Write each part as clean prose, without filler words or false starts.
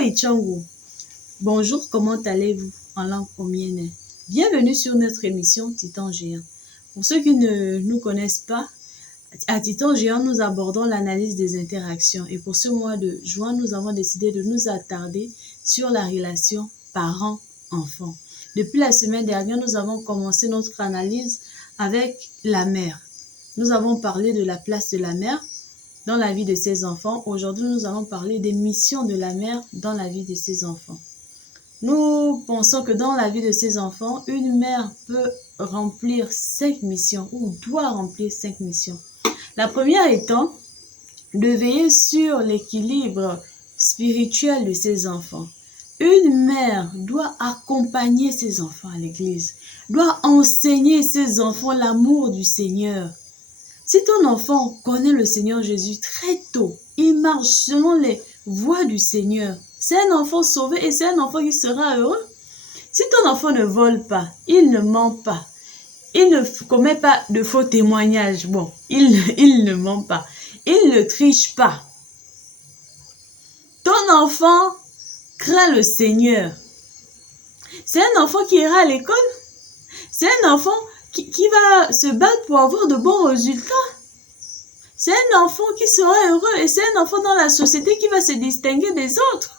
Ichangu. Bonjour, comment allez-vous en langue omienne? Bienvenue sur notre émission Titan Géant. Pour ceux qui ne nous connaissent pas, à Titan Géant, nous abordons l'analyse des interactions. Et pour ce mois de juin, nous avons décidé de nous attarder sur la relation parent-enfant. Depuis la semaine dernière, nous avons commencé notre analyse avec la mère. Nous avons parlé de la place de la mère dans la vie de ses enfants. Aujourd'hui, nous allons parler des missions de la mère dans la vie de ses enfants. Nous pensons que dans la vie de ses enfants, une mère peut remplir 5 missions ou doit remplir 5 missions. La première étant de veiller sur l'équilibre spirituel de ses enfants. Une mère doit accompagner ses enfants à l'église, doit enseigner ses enfants l'amour du Seigneur. Si ton enfant connaît le Seigneur Jésus très tôt, il marche selon les voies du Seigneur, c'est un enfant sauvé et c'est un enfant qui sera heureux. Si ton enfant ne vole pas, il ne ment pas, il ne commet pas de faux témoignages, il ne ment pas, il ne triche pas. Ton enfant craint le Seigneur. C'est un enfant qui ira à l'école. C'est un enfant qui va se battre pour avoir de bons résultats. C'est un enfant qui sera heureux et c'est un enfant dans la société qui va se distinguer des autres.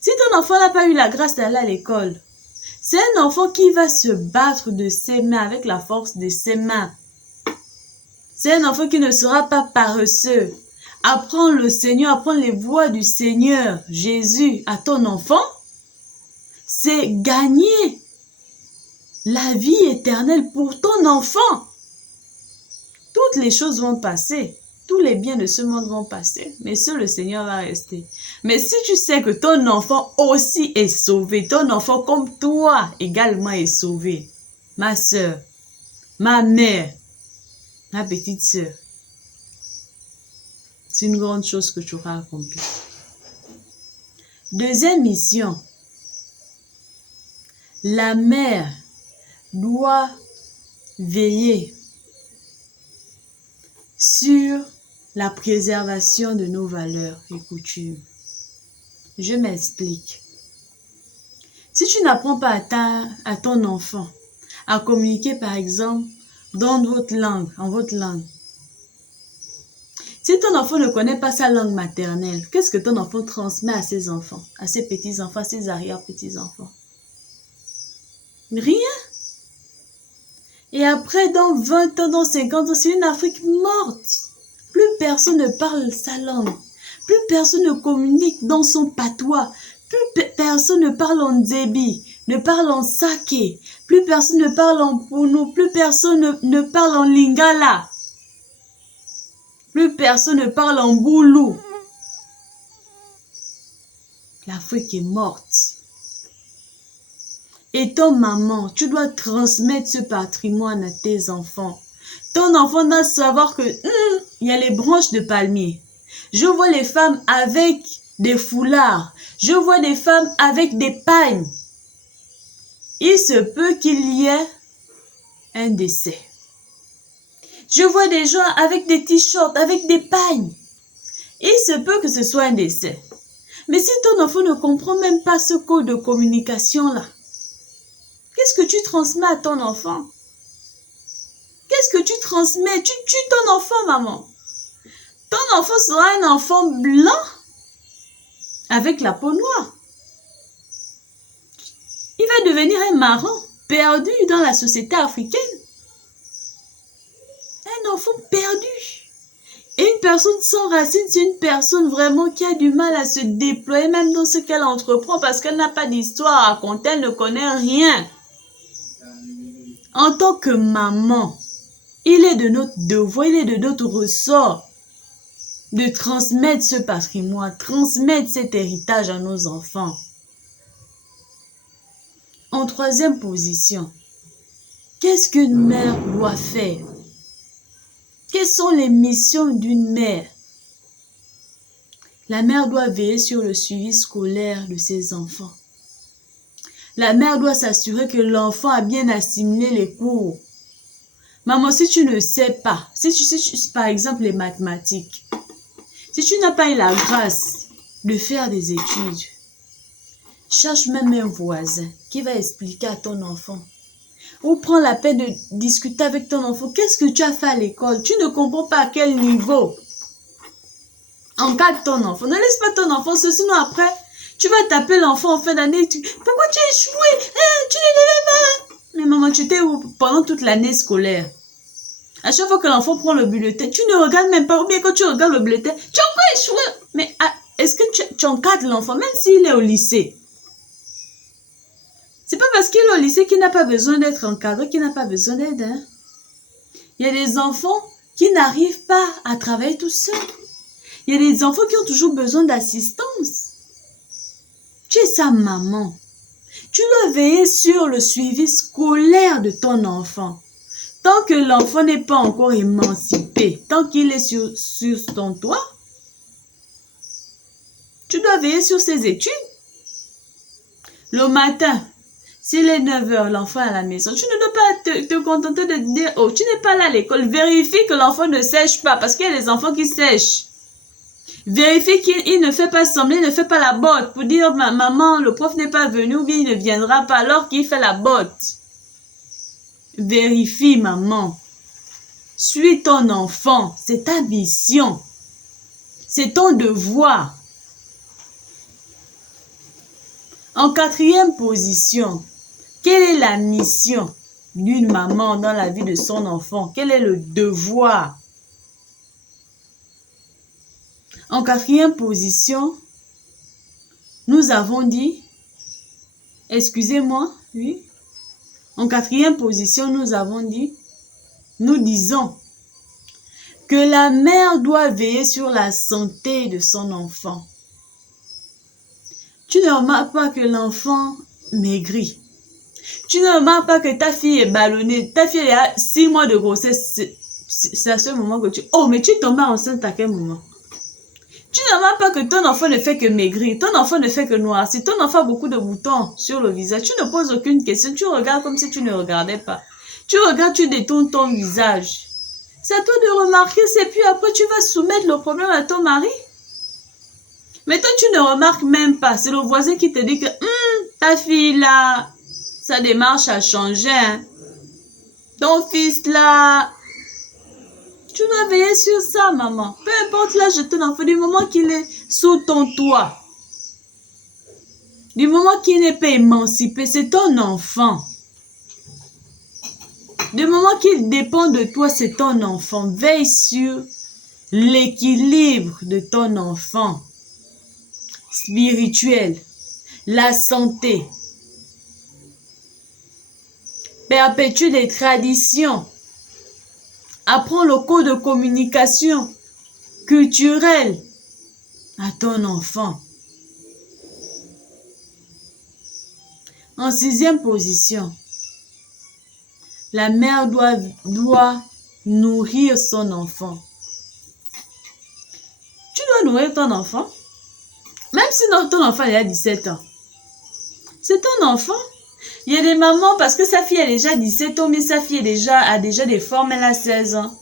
Si ton enfant n'a pas eu la grâce d'aller à l'école, c'est un enfant qui va se battre de ses mains avec la force de ses mains. C'est un enfant qui ne sera pas paresseux. Apprendre le Seigneur, apprendre les voies du Seigneur Jésus à ton enfant, c'est gagner la vie éternelle pour ton enfant. Toutes les choses vont passer. Tous les biens de ce monde vont passer. Mais seul le Seigneur va rester. Mais si tu sais que ton enfant aussi est sauvé, ton enfant comme toi également est sauvé, ma soeur, ma mère, ma petite soeur, c'est une grande chose que tu auras accomplie. Deuxième mission. La mère doit veiller sur la préservation de nos valeurs et coutumes. Je m'explique. Si tu n'apprends pas à ton enfant à communiquer, par exemple, dans votre langue, en votre langue, si ton enfant ne connaît pas sa langue maternelle, qu'est-ce que ton enfant transmet à ses enfants, à ses petits-enfants, à ses arrière-petits-enfants? Rien. Et après, dans 20 ans, dans 50 ans, c'est une Afrique morte. Plus personne ne parle sa langue. Plus personne ne communique dans son patois. Plus personne ne parle en Ndébi, ne parle en Saké. Plus personne ne parle en Pounou. Plus personne ne parle en Lingala. Plus personne ne parle en Boulou. L'Afrique est morte. Et ton maman, tu dois transmettre ce patrimoine à tes enfants. Ton enfant doit savoir que il y a les branches de palmier. Je vois les femmes avec des foulards. Je vois des femmes avec des pagnes. Il se peut qu'il y ait un décès. Je vois des gens avec des t-shirts, avec des pagnes. Il se peut que ce soit un décès. Mais si ton enfant ne comprend même pas ce code de communication-là, qu'est-ce que tu transmets à ton enfant? Qu'est-ce que tu transmets? Tu tues ton enfant, maman. Ton enfant sera un enfant blanc avec la peau noire. Il va devenir un marron perdu dans la société africaine. Un enfant perdu. Et une personne sans racine, c'est une personne vraiment qui a du mal à se déployer, même dans ce qu'elle entreprend, parce qu'elle n'a pas d'histoire à raconter, elle ne connaît rien. En tant que maman, il est de notre devoir, il est de notre ressort de transmettre ce patrimoine, transmettre cet héritage à nos enfants. En troisième position, qu'est-ce qu'une mère doit faire? Quelles sont les missions d'une mère? La mère doit veiller sur le suivi scolaire de ses enfants. La mère doit s'assurer que l'enfant a bien assimilé les cours. Maman, si tu ne sais pas, si par exemple les mathématiques, si tu n'as pas eu la grâce de faire des études. Cherche même un voisin qui va expliquer à ton enfant. Ou prends la peine de discuter avec ton enfant. Qu'est-ce que tu as fait à l'école? Tu ne comprends pas à quel niveau. Encadre ton enfant. Ne laisse pas ton enfant seul, sinon après, tu vas taper l'enfant en fin d'année. Pourquoi tu as échoué? Tu n'es pas. Mais maman, tu étais où pendant toute l'année scolaire? À chaque fois que l'enfant prend le bulletin, tu ne regardes même pas. Ou bien quand tu regardes le bulletin, tu as encore échoué. Mais est-ce que tu encadres l'enfant, même s'il est au lycée? C'est pas parce qu'il est au lycée qu'il n'a pas besoin d'être encadré, qu'il n'a pas besoin d'aide. Hein? Il y a des enfants qui n'arrivent pas à travailler tout seuls. Il y a des enfants qui ont toujours besoin d'assistance. Tu es sa maman. Tu dois veiller sur le suivi scolaire de ton enfant. Tant que l'enfant n'est pas encore émancipé, tant qu'il est sur ton toit, tu dois veiller sur ses études. Le matin, s'il est 9 h, l'enfant est à la maison, tu ne dois pas te contenter de dire, oh, tu n'es pas là à l'école. Vérifie que l'enfant ne sèche pas, parce qu'il y a des enfants qui sèchent. Vérifie qu'il ne fait pas sembler, il ne fait pas la botte pour dire, maman, le prof n'est pas venu ou bien il ne viendra pas alors qu'il fait la botte. Vérifie, maman. Suis ton enfant, c'est ta mission. C'est ton devoir. En 4e position, quelle est la mission d'une maman dans la vie de son enfant? Quel est le devoir? En 4e position, nous avons dit, excusez-moi, oui. En 4e position, nous disons que la mère doit veiller sur la santé de son enfant. Tu ne remarques pas que l'enfant maigrit. Tu ne remarques pas que ta fille est ballonnée. Ta fille a 6 mois de grossesse. C'est à ce moment que oh, mais tu es tombée enceinte à quel moment? Tu ne remarques pas que ton enfant ne fait que maigrir. Ton enfant ne fait que noircir. Ton enfant a beaucoup de boutons sur le visage. Tu ne poses aucune question. Tu regardes comme si tu ne regardais pas. Tu regardes, tu détournes ton visage. C'est à toi de remarquer. C'est puis après, tu vas soumettre le problème à ton mari. Mais toi, tu ne remarques même pas. C'est le voisin qui te dit que ta fille là, sa démarche a changé. Hein. Ton fils là, tu dois veiller sur ça, maman. Peu importe l'âge de ton enfant, du moment qu'il est sous ton toit, du moment qu'il n'est pas émancipé, c'est ton enfant. Du moment qu'il dépend de toi, c'est ton enfant. Veille sur l'équilibre de ton enfant. Spirituel, la santé. Perpétue les traditions. Apprends le code de communication culturelle à ton enfant. En 6e position, la mère doit nourrir son enfant. Tu dois nourrir ton enfant, même si ton enfant il a 17 ans. C'est ton enfant. Il y a des mamans, parce que sa fille a déjà 17 ans, mais sa fille a déjà des formes, elle a 16 ans.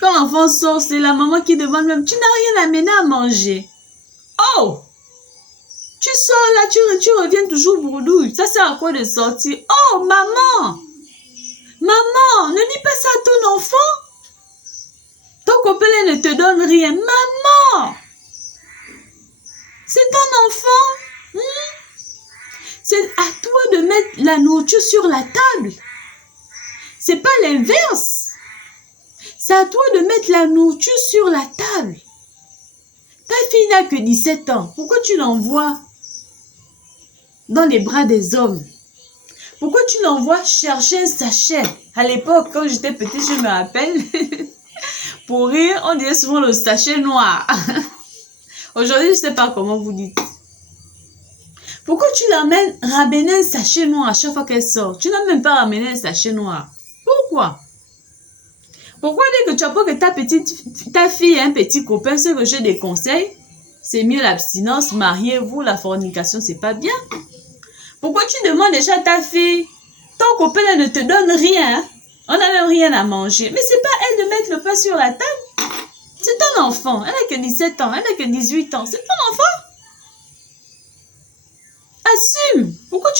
Quand l'enfant sort, c'est la maman qui demande même, tu n'as rien amené à manger. Oh! Tu sors là, tu reviens toujours bredouille. Ça sert à quoi de sortir? Oh, maman! Maman, ne dis pas ça à ton enfant. Ton copain ne te donne rien. Maman! C'est ton enfant. C'est à toi de mettre la nourriture sur la table. C'est pas l'inverse. C'est à toi de mettre la nourriture sur la table. Ta fille n'a que 17 ans. Pourquoi tu l'envoies dans les bras des hommes? Pourquoi tu l'envoies chercher un sachet? À l'époque, quand j'étais petite, je me rappelle, pour rire, on disait souvent le sachet noir. Aujourd'hui, je ne sais pas comment vous dites. Pourquoi tu l'amènes ramener un sachet noir à chaque fois qu'elle sort? Tu n'as même pas ramené un sachet noir. Pourquoi? Pourquoi dès que tu apprends que ta fille a un petit copain, ce que j'ai des conseils, c'est mieux l'abstinence, mariez-vous, la fornication, c'est pas bien. Pourquoi tu demandes déjà à ta fille, ton copain ne te donne rien, on n'a même rien à manger. Mais c'est pas elle de mettre le pain sur la table. C'est ton enfant, elle n'a que 17 ans, elle n'a que 18 ans, c'est ton enfant.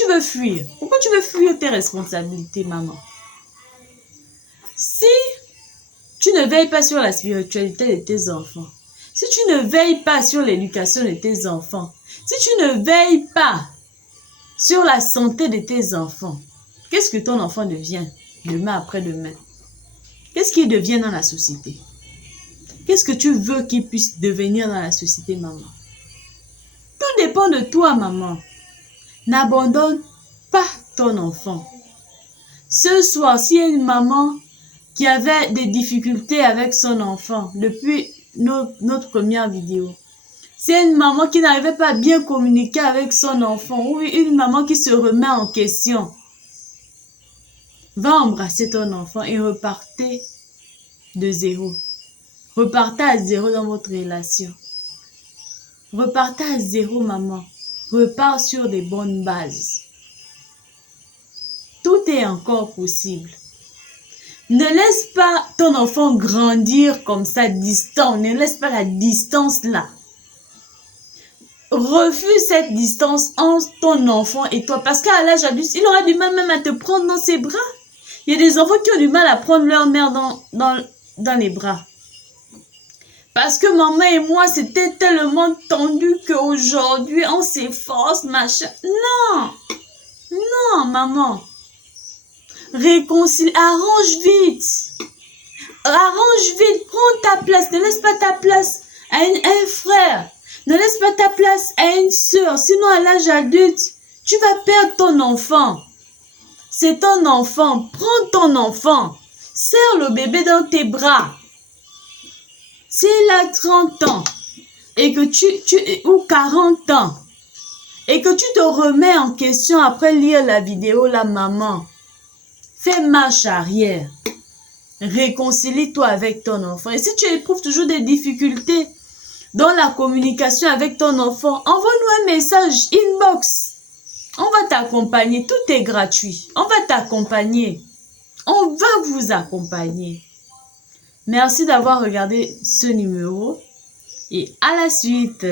tu veux fuir? Pourquoi tu veux fuir tes responsabilités, maman? Si tu ne veilles pas sur la spiritualité de tes enfants, si tu ne veilles pas sur l'éducation de tes enfants, si tu ne veilles pas sur la santé de tes enfants, qu'est-ce que ton enfant devient demain après-demain? Qu'est-ce qu'il devient dans la société? Qu'est-ce que tu veux qu'il puisse devenir dans la société, maman? Tout dépend de toi, maman. N'abandonne pas ton enfant. Ce soir, s'il y a une maman qui avait des difficultés avec son enfant depuis notre première vidéo, c'est une maman qui n'arrivait pas à bien communiquer avec son enfant ou une maman qui se remet en question, va embrasser ton enfant et repartez de zéro. Repartez à zéro dans votre relation. Repartez à zéro, maman. Repars sur des bonnes bases. Tout est encore possible. Ne laisse pas ton enfant grandir comme ça, distant. Ne laisse pas la distance là. Refuse cette distance entre ton enfant et toi. Parce qu'à l'âge adulte, il aura du mal même à te prendre dans ses bras. Il y a des enfants qui ont du mal à prendre leur mère dans les bras. Parce que maman et moi, c'était tellement tendu qu'aujourd'hui, on s'efforce, machin. Non! Non, maman. Réconcilie, arrange vite. Arrange vite, prends ta place. Ne laisse pas ta place à un frère. Ne laisse pas ta place à une soeur. Sinon, à l'âge adulte, tu vas perdre ton enfant. C'est ton enfant. Prends ton enfant. Serre le bébé dans tes bras. S'il a 30 ans et que ou 40 ans et que tu te remets en question après lire la vidéo, la maman, fais marche arrière. Réconcilie-toi avec ton enfant. Et si tu éprouves toujours des difficultés dans la communication avec ton enfant, envoie-nous un message inbox. On va t'accompagner. Tout est gratuit. On va t'accompagner. On va vous accompagner. Merci d'avoir regardé ce numéro et à la suite.